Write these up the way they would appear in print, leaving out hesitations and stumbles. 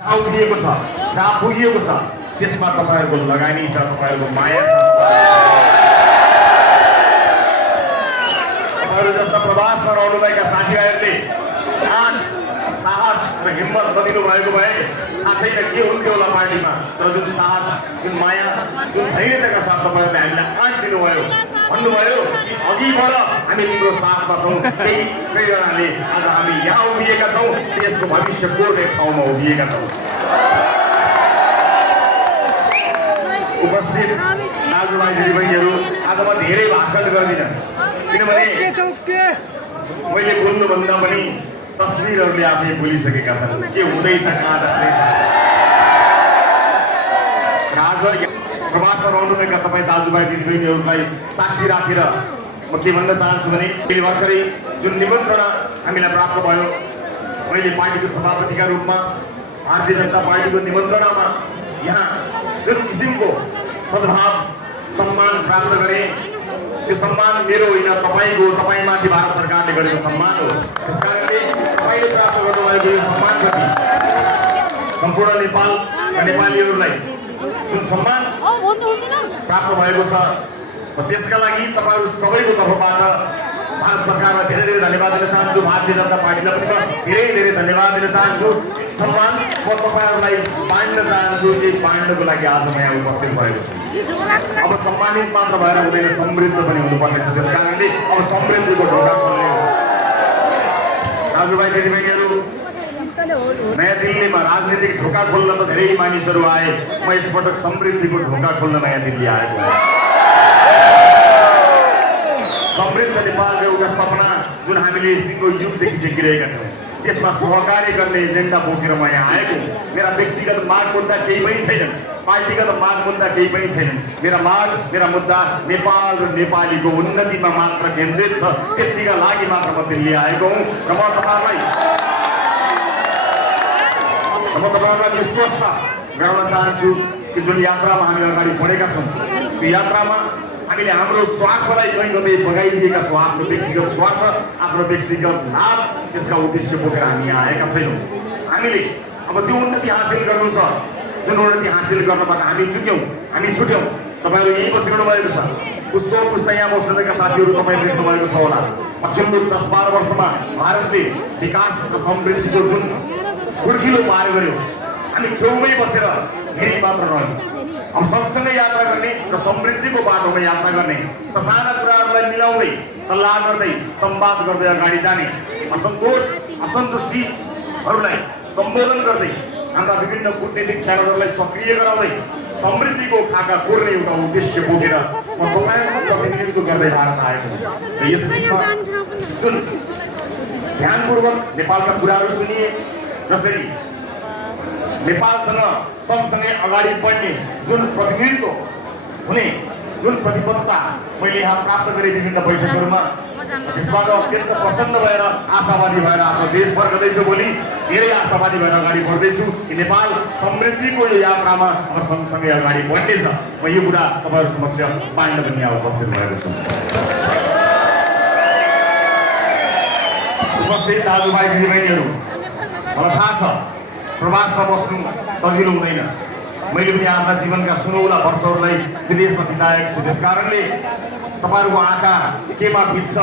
उभिएको छ, जहाँ पुगिएको छ त्यसमा तपाईहरुको लगानी छ, तपाईहरुको माया छ। तपाईहरु जस्ता प्रवासमा रहनुभएका साथीहरुले आँट, साहस र हिम्मत नदिनु भएको भए थाहा छैन के हुन्थ्यो होला पार्टीमा। तर जुन साहस, जुन माया, जुन धैर्यताका साथ तपाईहरुले हामीलाई आँट दिनुभयो, भन्नुभयो कि अघि बढ, हामी तिम्रो साथमा छौं। त्यही प्रेरणाले आज हामी यहाँ उभिएका छौं, देशको भविष्य कोर्ने ठाउँमा उभिएका छौं। उपस्थित दाजुभाइ दिदीबहिनीहरू, आज म धेरै भाषण गर्दिनँ किनभने मैले बोल्नुभन्दा पनि तस्बिरहरूले आफै बोलिसकेका छन् के हुँदैछ, कहाँ जाँदैछ। आज प्रवासमा रहनुभएका तपाईँ दाजुभाइ दिदीबहिनीहरूलाई साक्षी राखेर म के भन्न चाहन्छु भने भर्खरै जुन निमन्त्रणा हामीलाई प्राप्त भयो, मैले पार्टीको सभापतिका रूपमा भारतीय जनता पार्टीको निमन्त्रणामा यहाँ जुन किसिमको सद्भाव सम्मान प्राप्त गरेँ, त्यो सम्मान मेरो होइन, तपाईँको, तपाईँमाथि भारत सरकारले गरेको सम्मान हो। त्यसकारणले तपाईँले प्राप्त गर्नुभएको यो सम्मानप्रति सम्पूर्ण नेपाल र नेपालीहरूलाई जुन सम्मान प्राप्त भएको छ, त्यसका लागि तपाईँहरू सबैको तर्फबाट भारत सरकारलाई धेरै धेरै धन्यवाद दिन चाहन्छु। भारतीय जनता पार्टीलाई पनि म धेरै धेरै धन्यवाद दिन चाहन्छु। सम्मान म तपाईँहरूलाई बाँड्न चाहन्छु, त्यही बाँड्नको लागि आज म यहाँ उपस्थित भएको छु। अब सम्मानित मात्र भएर हुँदैन, समृद्ध पनि हुनुपर्ने छ। त्यसकारणले अब समृद्धिको ढोका खोल्ने हो। दाजुभाइ दिदीबहिनीहरू, नयाँ दिल्लीमा राजनीतिक ढोका खोल्न त धेरै मानिसहरू आए, म यसपटक समृद्धिको ढोका खोल्न नयाँ दिल्ली आएको हो। समृद्ध नेपालको एउटा सपना जुन हामीले सिङ्गो युगदेखि देखिरहेका थियौँ, त्यसमा सहकार्य गर्ने एजेन्डा बोकेर म यहाँ आएको हुँ। मेरा व्यक्तिगत माग मुद्दा केही पनि छैनन्, पार्टीगत माग मुद्दा केही पनि छैनन्। मेरा माग, मेरा मुद्दा नेपाल र नेपालीको उन्नतिमा मात्र केन्द्रित छ। त्यतिका लागि मात्र म दिल्ली आएको हुँ र म तपाईँहरूलाई विश्वस्त गराउन चाहन्छु कि जुन यात्रामा हामी अगाडि बढेका छौँ, त्यो यात्रामा हामीले हाम्रो स्वार्थलाई कहीँ कतै बगाइदिएका छौँ। आफ्नो व्यक्तिगत स्वार्थ, आफ्नो व्यक्तिगत लाभ, त्यसका उद्देश्य बोकेर हामी यहाँ आएका छैनौँ। हामीले अब त्यो उन्नति हासिल गर्नु छ, जुन उन्नति हासिल गर्नबाट हामी चुक्यौँ, हामी छुट्यौँ। तपाईँहरू यहीँ बसिरहनु भएको छ, पुस्तो पुस्ता यहाँ बस्नुभएका साथीहरू तपाईँ देख्नु भएको छ होला। पछिल्लो 10-12 वर्षमा भारतले विकास र समृद्धिको जुन खुड्किलो पार गर्यो, हामी छेउमै बसेर धेरै मात्र रह्यौँ। अब सँगसँगै यात्रा गर्ने र समृद्धिको बाटोमा यात्रा गर्ने, ससाना कुराहरूलाई मिलाउँदै, सल्लाह गर्दै, संवाद गर्दै अगाडि जाने, असन्तोष असन्तुष्टिहरूलाई सम्बोधन गर्दै, हाम्रा विभिन्न कूटनीतिक च्यानलहरूलाई सक्रिय गराउँदै समृद्धिको खाका कोर्ने एउटा उद्देश्य बोकेर म तपाईँहरूको प्रतिनिधित्व गर्दै भारत आएको हुँ। र यस बिचमा जुन ध्यानपूर्वक नेपालका कुराहरू सुनिए, जसरी नेपालसँग सँगसँगै अगाडि बढ्ने जुन प्रतिनिधित्व हुने जुन प्रतिबद्धता मैले यहाँ प्राप्त गरेँ विभिन्न बैठकहरूमा, त्यसबाट अत्यन्त प्रसन्न भएर आशावादी भएर आफ्नो देश फर्कँदैछु। भोलि धेरै आशावादी भएर अगाडि बढ्दैछु कि नेपाल समृद्धिको यो यात्रामा अब सँगसँगै अगाडि बढ्नेछ। म यो कुरा तपाईँहरू समक्ष बाँड्न पनि यहाँ उपस्थित भएको छु। उपस्थित दाजुभाइ दिदीबहिनीहरू, मलाई थाहा छ प्रवासमा बस्नु सजिलो हुँदैन। मैले पनि आफ्ना जीवनका 16 वर्षहरूलाई विदेशमा बिताएको छु। त्यसकारणले तपाईँहरूको आँखा केमा भिज्छ,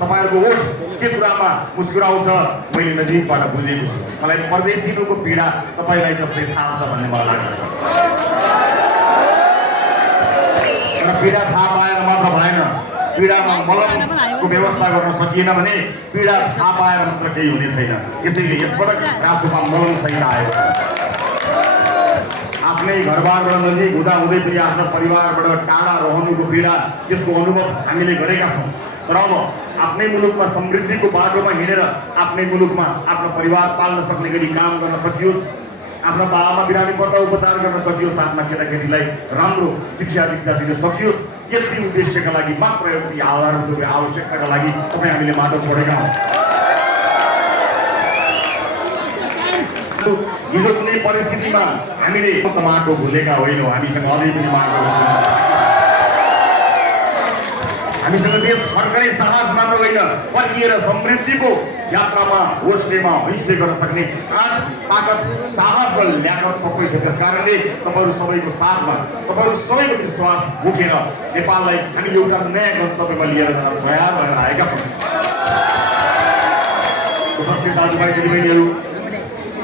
तपाईँहरूको ओठ के कुरामा मुस्कुराउँछ, मैले नजिकबाट बुझेको छु। मलाई परदेशिनुको पीडा तपाईँलाई जस्तै थाहा छ भन्ने मलाई लाग्दछ। तर पीडा थाहा पाएर मात्र भएन, पीडामा मलमको व्यवस्था गर्न सकिएन भने पीडा थाहा पाएर मात्र केही हुने छैन। यसैले यसपटक रासोपा मलम सहित आएको छ। आफ्नै घरबारबाट नजिक हुँदै पनि आफ्नो परिवारबाट टाढा रहनुको पीडा, त्यसको अनुभव हामीले गरेका छौँ। तर अब आफ्नै मुलुकमा समृद्धिको बाटोमा हिँडेर आफ्नै मुलुकमा आफ्नो परिवार पाल्न सक्ने गरी काम गर्न सकियोस्, आफ्नो बाबामा बिरामी पर्दा उपचार गर्न सकियोस्, आफ्ना केटाकेटीलाई राम्रो शिक्षा दीक्षा दिन सकियोस्, यति उद्देश्यका लागि मात्र, एउटी आधारभूत आवश्यकताका लागि तपाईँ हामीले माटो छोडेका हौँ। हिजो कुनै परिस्थितिमा हामीले माटो भुलेका होइनौँ, हामीसँग अझै पनि माटो छ। हामीसँग देश फर्कने साहस मात्र होइन, फर्किएर समृद्धिको यात्रामा होस्टेमा हैसे गर्न सक्ने आँट ताकत साहस र ल्याकत सबै छ। त्यसकारणले तपाईहरु सबैको साथमा तपाईहरु सबैको विश्वास बोकेर नेपाललाई हामी एउटा नयाँ गन्तव्यमा लिएर जान तयार भएर आएका छौँ। उपस्थित दाजुभाइ दिदीबहिनीहरू,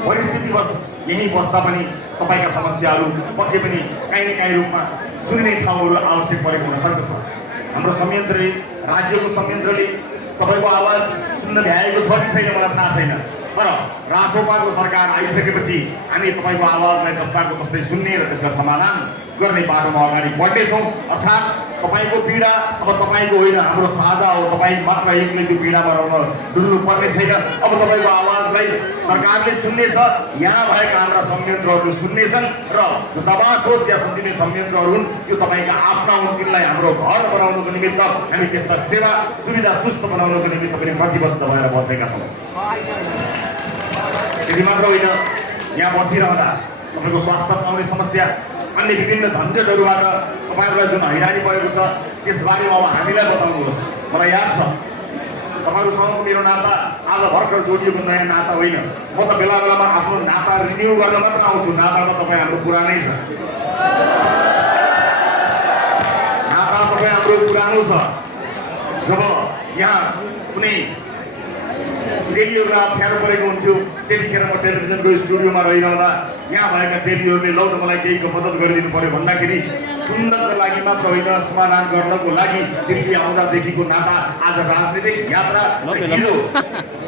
परिस्थितिवश यही बस्दा पनि तपाईका समस्याहरू पक्कै पनि काहीँ न काहीँ रूपमा सुनिने ठाउँहरू आवश्यक परेको हुन सक्दछ। हाम्रो संयन्त्रले, राज्यको संयन्त्रले तपाईको आवाज सुन्न भ्याएको छ कि छैन मलाई थाहा छैन, तर रासोपाको सरकार आइसकेपछि हामी तपाईको आवाजलाई जस्ताको तस्तै सुन्ने र त्यसलाई समाधान गर्ने बाटोमा अगाडि बढ्नेछौँ। अर्थात् तपाईको पीडा अब तपाईको होइन, हाम्रो साझा हो। तपाईँ मात्र एकले त्यो पीडामा रहन डुल्नु पर्ने छैन। अब तपाईको आवाजलाई सरकारले सुन्नेछ, यहाँ भएका हाम्रा संयन्त्रहरूले सुन्नेछन् र दूतावास होस् या सन्धिने संयन्त्रहरू हुन्, त्यो तपाईँका आफ्ना हुन्। तिनलाई हाम्रो घर बनाउनुको निमित्त हामी त्यस्ता सेवा सुविधा चुस्त बनाउनुको निमित्त पनि प्रतिबद्ध भएर बसेका छौँ। त्यति मात्र होइन, यहाँ बसिरहँदा तपाईँको स्वास्थ्यमा आउने समस्या, अन्य विभिन्न झन्झटहरूबाट तपाईँहरूलाई जुन हैरानी परेको छ त्यसबारेमा अब हामीलाई बताउनुहोस्। मलाई याद छ तपाईँहरूसँगको मेरो नाता आज भर्खर जोडिएको नयाँ नाता होइन। म त बेला बेलामा आफ्नो नाता रिन्यू गर्न मात्र आउँछु। नाता त तपाईँ हाम्रो पुरानै छ, नाता तपाईँ हाम्रो पुरानो छ। जब यहाँ कुनै चेलीहरूलाई अप्ठ्यारो परेको हुन्थ्यो त्यतिखेर म टेलिभिजनको स्टुडियोमा रहिरहँदा यहाँ भएका चेलीहरूले लौ न मलाई केहीको मद्दत गरिदिनु पर्यो भन्दाखेरि सुन्नको लागि मात्र होइन, समाधान गर्नको लागि दिल्ली आउँदादेखिको नाता आज राजनीतिक यात्रा हिजो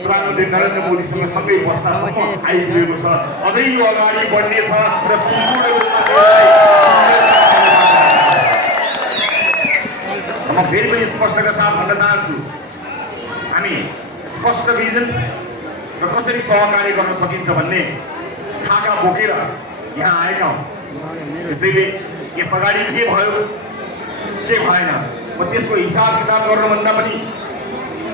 प्रधानमन्त्री नरेन्द्र मोदीसँग सँगै बस्दासम्म आइपुगेको छ। अझै यो अगाडि बढ्नेछ र सम्पूर्ण रूपमा म फेरि पनि स्पष्टका साथ भन्न चाहन्छु, हामी स्पष्ट भिजन र कसरी सहकार्य गर्न सकिन्छ भन्ने खाका बोकेर यहाँ आएका हौँ। त्यसैले यस अगाडि के भयो के भएन म त्यसको हिसाब किताब गर्नुभन्दा पनि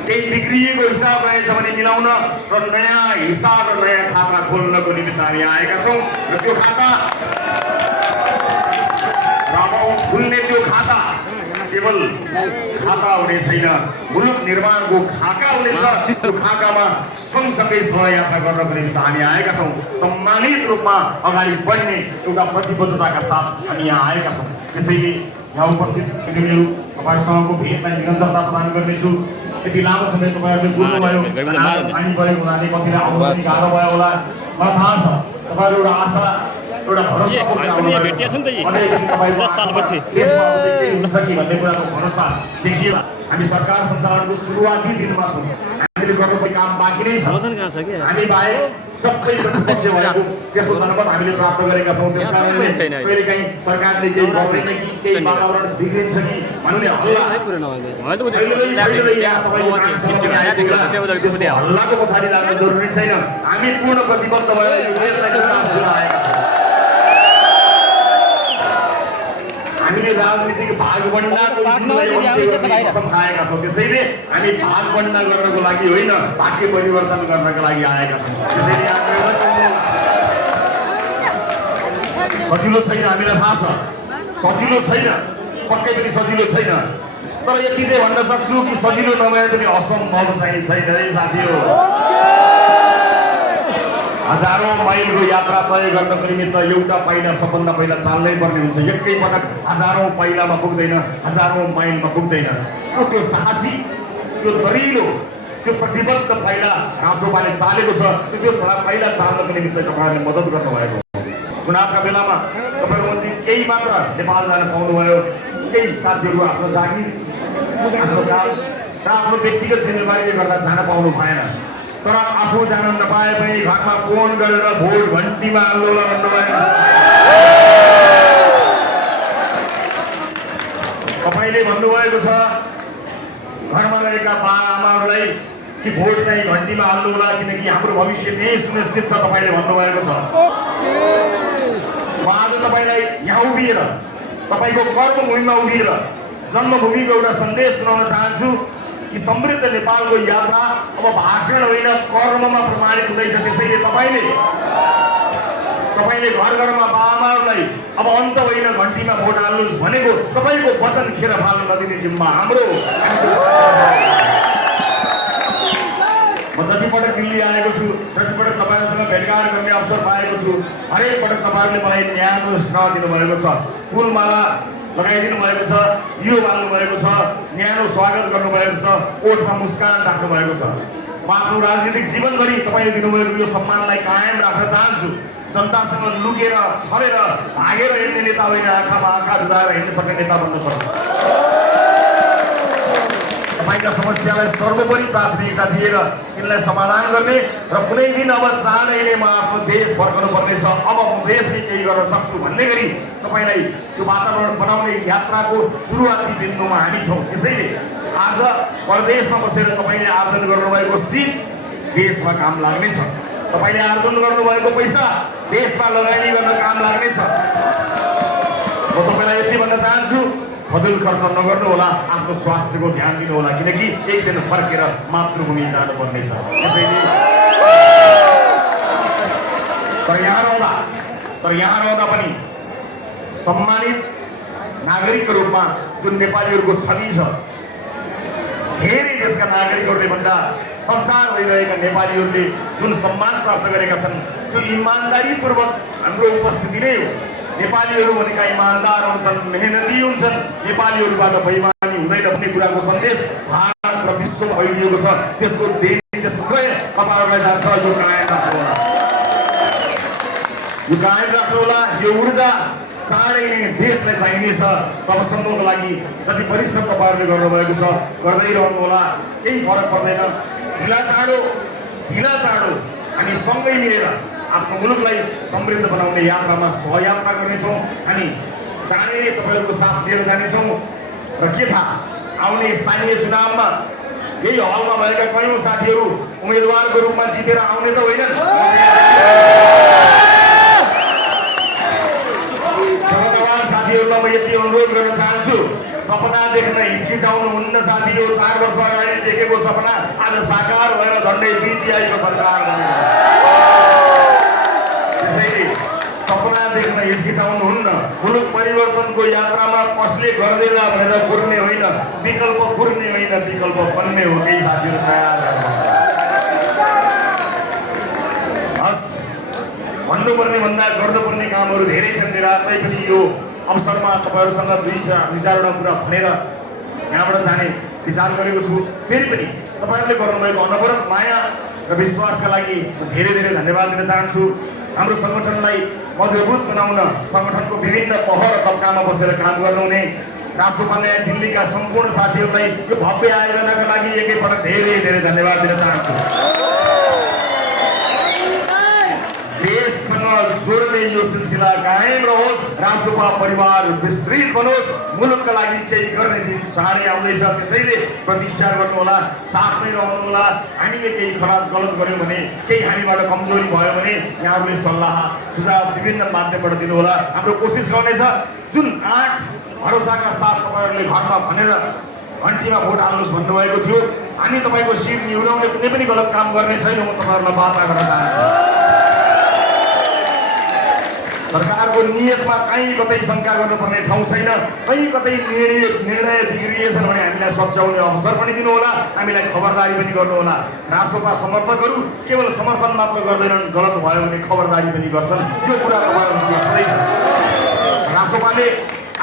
केही बिग्रिएको हिसाब रहेछ भने मिलाउन र नयाँ हिसाब र नयाँ खाता खोल्नको निमित्त हामी आएका छौँ। र त्यो खाता खुल्ने त्यो खाता केवल खाता हुने छैन, मुलुक निर्माणको खाका हुनेछ। त्यो खाकामा सँगसँगै सहयात्रा गर्नको निमित्त हामी आएका छौँ। सम्मानित रूपमा अगाडि बढ्ने एउटा प्रतिबद्धताका साथ हामी यहाँ आएका छौँ। त्यसैले यहाँ उपस्थित व्यक्तिहरू तपाईँहरूसँगको भेटलाई निरन्तरता प्रदान गर्नेछु। यति लामो समय तपाईँहरूले बोल्नुभयो, पानी परेको हुनाले कतिलाई आउनु पनि गाह्रो भयो होला, मलाई थाहा छ। तपाईँहरू एउटा आशा एउटा भरोसा भन्ने कुराको भरोसा देखियो। हामी सरकार सञ्चालनको सुरुवाती दिनमा छौँ, हामीले गर्नुपर्ने काम बाँकी नै छ। हामी बाहेक सबै प्रतिपक्ष भएको त्यसको जनमत हामीले प्राप्त गरेका छौँ। त्यसकारणले कहिलेकाहीँ सरकारले केही गर्दैन कि केही वातावरण बिग्रिन्छ कि भन्ने हल्ला हल्लाको पछाडि लाग्नु जरुरी छैन। हामी पूर्ण प्रतिबद्ध भएर यो देशलाई विकास दिन आएका छौँ। हामीले राजनीतिक भागभण्डाको युगलाई अन्त्य गर्ने कसम खाएका छौँ। त्यसैले हामी भागभण्डा गर्नको लागि होइन, भाग्य परिवर्तन गर्नका लागि आएका छौँ। त्यसैले सजिलो छैन, हामीलाई थाहा छ सजिलो छैन, पक्कै पनि सजिलो छैन। तर यति चाहिँ भन्न सक्छु कि सजिलो नभए पनि असम्भव चाहिँ छैन है साथीहरू। हजारौं माइलको यात्रा तय गर्नको निमित्त एउटा पाइला सबभन्दा पहिला चाल्नै पर्ने हुन्छ। एकै पटक हजारौं पाइलामा पुग्दैन, हजारौं माइलमा पुग्दैन। त्यो साहसी, त्यो दरिलो, त्यो प्रतिबद्ध पाइला रासोपाले चालेको छ। त्यो पाइला चाल्नको निमित्त तपाईँहरूले मद्दत गर्नुभएको। चुनावका बेलामा तपाईँहरूमध्ये केही मात्र नेपाल जान पाउनुभयो, केही साथीहरू आफ्नो जागिर, आफ्नो काम र आफ्नो व्यक्तिगत जिम्मेवारीले गर्दा जान पाउनु भएन। तर आफू जान नपाए पनि घरमा फोन गरेर भोट घन्टीमा आन्दोलन गर्नुभएको छ। तपाईँले भन्नुभएको छ घरमा रहेका बाआमाहरूलाई कि भोट चाहिँ घन्टीमा हाल्नु होला किनकि हाम्रो भविष्य त्यही सुनिश्चित छ, तपाईँले भन्नुभएको छ। म आज तपाईँलाई यहाँ उभिएर तपाईँको कर्मभूमिमा उभिएर जन्मभूमिको एउटा सन्देश सुनाउन चाहन्छु कि समृद्ध नेपालको यात्रा अब भाषण होइन कर्ममा प्रमाणित हुँदैछ। त्यसैले तपाईँले घर घरमा बाआमाहरूलाई अब अन्त होइन घन्टीमा भोट हाल्नुहोस् भनेको तपाईँको वचन खेर फाल्न नदिने जिम्मा हाम्रो। म जति पटक दिल्ली आएको छु, जति पटक तपाईँहरूसँग भेटघाट गर्ने अवसर पाएको छु, हरेक पटक तपाईँहरूले मलाई न्यानो स्नेह दिनुभएको छ, फुलमाला लगाइदिनु भएको छ, दियो बाल्नु भएको छ, न्यानो स्वागत गर्नुभएको छ, ओठमा मुस्कान राख्नु भएको छ। म आफ्नो राजनीतिक जीवनभरि तपाईँले दिनुभएको यो सम्मानलाई कायम राख्न चाहन्छु। जनतासँग लुकेर छरेर भागेर हिँड्ने नेता होइन, आँखामा आँखा जुदाएर हिँड्न सक्ने नेता बन्न सक्छ। तपाईँका समस्यालाई सर्वोपरि प्राथमिकता दिएर तिनलाई समाधान गर्ने र कुनै दिन अब चाँडै नै म आफ्नो देश फर्कनु पर्नेछ, अब म देशमै केही गर्न सक्छु भन्ने गरी तपाईँलाई त्यो वातावरण बनाउने यात्राको सुरुवाती बिन्दुमा हामी छौँ। त्यसैले आज परदेशमा बसेर तपाईँले आर्जन गर्नुभएको सिप देशमा काम लाग्नेछ, तपाईँले आर्जन गर्नुभएको पैसा देशमा लगानी गर्न काम लाग्नेछ। म तपाईँलाई यति भन्न चाहन्छु, फजुल खर्च नगर्नु होला, आफ्नो स्वास्थ्यको ध्यान दिनु होला, किनकि एक दिन फर्केर मातृभूमि जानुपर्नेछ। त्यसैले तर यहाँ रहँदा पनि सम्मानित नागरिकको रूपमा जुन नेपालीहरूको छवि छ, धेरै देशका नागरिकहरूले भन्दा संसार भइरहेका नेपालीहरूले जुन सम्मान प्राप्त गरेका छन्, त्यो इमान्दारीपूर्वक हाम्रो उपस्थिति नै हो। नेपालीहरू भनेका इमान्दार हुन्छन्, मेहनती हुन्छन्, नेपालीहरूबाट बेइमानी हुँदैन भन्ने कुराको सन्देश भारत र विश्वमा फैलिएको छ। त्यसको श्रेय तपाईँहरूलाई जान्छ। यो कायम राख्नु होला, यो ऊर्जा चाँडै नै देशलाई चाहिनेछ। तबसम्मको लागि जति परिश्रम तपाईँहरूले गर्नुभएको छ गर्दै रहनु होला, केही फरक पर्दैन। ढिला चाँडो हामी सँगै मिलेर आफ्नो मुलुकलाई समृद्ध बनाउने यात्रामा सहयात्रा गर्नेछौँ। हामी चाँडै नै तपाईँहरूको साथ दिएर जानेछौँ। र के थाहा, आउने स्थानीय चुनावमा यही हलमा भएका कयौँ साथीहरू उम्मेदवारको रूपमा जितेर आउने त होइनन्। सपनावान साथीहरूलाई म यति अनुरोध गर्न चाहन्छु, सपना देख्न हिचकिचाउनुहुन्न साथी। यो 4 वर्ष अगाडि देखेको सपना आज साकार भएर झन्डै 2 तिहाईको सरकार बनेको छ। त्यसैले सपना देख्न हिचकिचाउनुहुन्न। मुलुक परिवर्तनको यात्रामा कसले गर्दैन भनेर कुर्ने होइन, विकल्प कुर्ने होइन, विकल्प बन्ने हो। केही साथीहरू तयार हस्, भन्नुपर्ने भन्दा गर्नुपर्ने कामहरू धेरै छन् मेरा। तैपनि यो अवसरमा तपाईँहरूसँग 2-4वटा कुरा भनेर यहाँबाट जाने विचार गरेको छु। फेरि पनि तपाईँहरूले गर्नुभएको अनवरत माया र विश्वासका लागि धेरै धेरै धन्यवाद दिन चाहन्छु। हाम्रो सङ्गठनलाई मजबुत बनाउन सङ्गठनको विभिन्न तह र तब्कामा बसेर काम गर्नुहुने राष्ट्रपा नयाँ दिल्लीका सम्पूर्ण साथीहरूलाई यो भव्य आयोजनाका लागि एकैपटक धेरै धेरै धन्यवाद दिन चाहन्छु। देशसँग जोड्ने यो सिलसिला कायम रहोस्, राष्ट्रपा परिवार विस्तृत बनोस्, मुलुकका लागि केही गर्ने दिन चाँडै आउँदैछ। त्यसैले प्रतीक्षा गर्नुहोला, साथमै रहनुहोला। हामीले केही गलत गर्यौँ भने, केही हामीबाट कमजोरी भयो भने यहाँहरूले सल्लाह सुझाव विभिन्न माध्यमबाट दिनुहोला। हाम्रो कोसिस रहनेछ जुन 8 भरोसाका साथ तपाईँहरूले घरमा भनेर घन्टीमा भोट हाल्नुहोस् भन्नुभएको थियो, हामी तपाईँको शिर निहुराउने कुनै पनि गलत काम गर्ने छैन। म तपाईँहरूलाई वाचा गर्न चाहन्छु। सरकारको नियतमा कहीँ कतै शङ्का गर्नुपर्ने ठाउँ छैन। कहीँ कतै निर्णय बिग्रिएछन् भने हामीलाई सच्याउने अवसर पनि दिनुहोला, हामीलाई खबरदारी पनि गर्नुहोला। राष्ट्रपा समर्थकहरू केवल समर्थन मात्र गर्दैनन्, गलत भयो भने खबरदारी पनि गर्छन्। त्यो कुरा तपाईँहरूसँग सधैँ छ। राष्ट्रपाले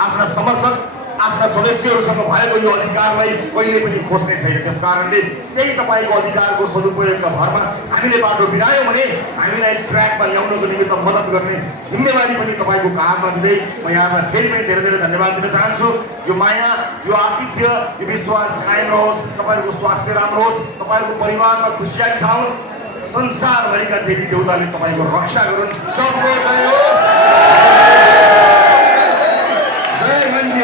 आफ्ना समर्थक, आफ्ना सदस्यहरूसँग भएको यो अधिकारलाई कहिले पनि खोज्ने छैन। त्यसकारणले त्यही तपाईँको अधिकारको सदुपयोगका भरमा हामीले बाटो बिरायौँ भने हामीलाई ट्र्याकमा ल्याउनको निमित्त मद्दत गर्ने जिम्मेवारी पनि तपाईँको काँधमा दिँदै म यहाँलाई फेरि पनि धेरै धेरै धन्यवाद दिन चाहन्छु। यो माया, यो आतिथ्य, यो विश्वास कायम रहोस्, तपाईँहरूको स्वास्थ्य राम्रो होस्, तपाईँहरूको परिवारमा खुसियाली छाउन्, संसारभरिका देवी देवताले तपाईँको रक्षा गरून्। सबको जय होस्। जय हिन्द।